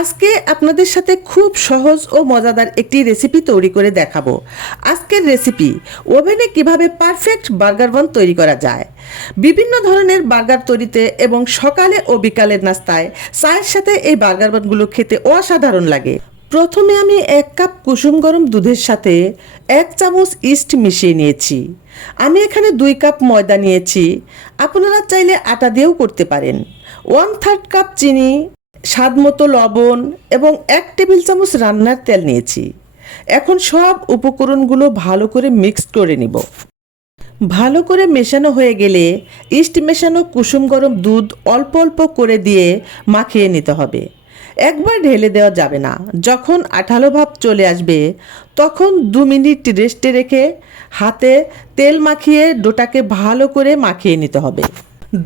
আজকে আপনাদের সাথে খুব সহজ ও মজাদার একটি রেসিপি তৈরি করে দেখাবো। আজকের রেসিপি ওভেনে কিভাবে পারফেক্ট বার্গার বান তৈরি করা যায়। বিভিন্ন ধরনের বার্গার তৈরিতে এবং সকালে ও বিকালের নাস্তায় চায়ের সাথে এই বার্গার বানগুলো খেতে অসাধারণ লাগে। প্রথমে আমি 1 কাপ কুসুম গরম দুধের সাথে 1 চামচ ইস্ট মিশিয়ে নিয়েছি। আমি এখানে 2 কাপ ময়দা নিয়েছি, আপনারা চাইলে আটা দিয়েও করতে পারেন। 1/3 কাপ চিনি, স্বাদ মতো লবণ এবং 1 টেবিল চামচ রান্নার তেল নিয়েছি। এখন সব উপকরণগুলো ভালো করে মিক্স করে নিব। ভালো করে মেশানো হয়ে গেলে ইস্ট মেশানো কুসুম গরম দুধ অল্প অল্প করে দিয়ে মাখিয়ে নিতে হবে। একবার ঢেলে দেওয়া যাবে না। যখন আঠালো ভাব চলে আসবে তখন 2 মিনিট রেস্টে রেখে হাতে তেল মাখিয়ে ডোটাকে ভালো করে মাখিয়ে নিতে হবে।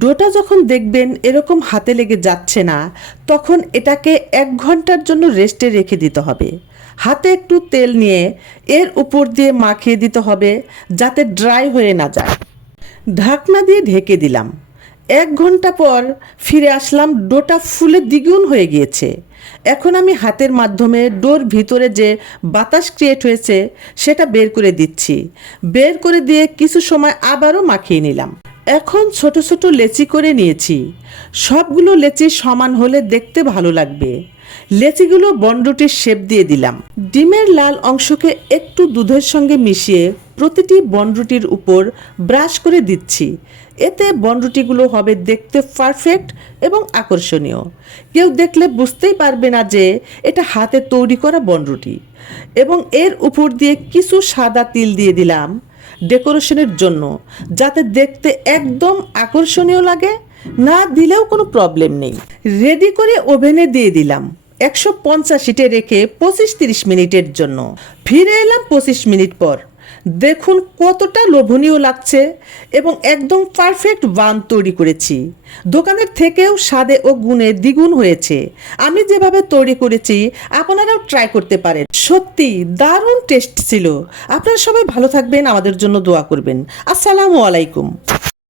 ডোটা যখন দেখবেন এরকম হাতে লেগে যাচ্ছে না, তখন এটাকে 1 ঘন্টার জন্য রেস্টে রেখে দিতে হবে। হাতে একটু তেল নিয়ে এর উপর দিয়ে মাখিয়ে দিতে হবে যাতে ড্রাই হয়ে না যায়। ঢাকনা দিয়ে ঢেকে দিলাম। 1 ঘন্টা পর ফিরে আসলাম, ডোটা ফুলে দ্বিগুণ হয়ে গিয়েছে। এখন আমি হাতের মাধ্যমে ডোর ভিতরে যে বাতাস ক্রিয়েট হয়েছে সেটা বের করে দিচ্ছি। বের করে দিয়ে কিছু সময় আবারও মাখিয়ে নিলাম। এখন ছোট ছোট লেচি করে নিয়েছি। সবগুলো লেচি সমান হলে দেখতে ভালো লাগবে। লেচিগুলো বনরুটির শেপ দিয়ে দিলাম। ডিমের লাল অংশকে একটু দুধের সঙ্গে মিশিয়ে প্রতিটি বনরুটির উপর ব্রাশ করে দিচ্ছি। এতে বনরুটিগুলো হবে দেখতে পারফেক্ট এবং আকর্ষণীয়। কেউ দেখলে বুঝতেই পারবে না যে এটা হাতে তৈরি করা বনরুটি। এবং এর উপর দিয়ে কিছু সাদা তিল দিয়ে দিলাম ডেকোরেশনের জন্য, যাতে দেখতে একদম আকর্ষণীয় লাগে। না দিলেও কোনো প্রবলেম নেই। রেডি করে ওভেনে দিয়ে দিলাম 150 হিটে রেখে 25-30 মিনিটের জন্য। ফিরে এলাম 25 মিনিট পর। দেখুন কতটা লোভনীয় লাগছে এবং একদম পারফেক্ট বান তৈরি করেছি। দোকানের থেকেও স্বাদে ও গুণে দ্বিগুণ হয়েছে। আমি যেভাবে তৈরি করেছি আপনারাও ট্রাই করতে পারেন। সত্যি দারুণ টেস্ট ছিল। আপনারা সবাই ভালো থাকবেন, আমাদের জন্য দোয়া করবেন। আসসালামু আলাইকুম।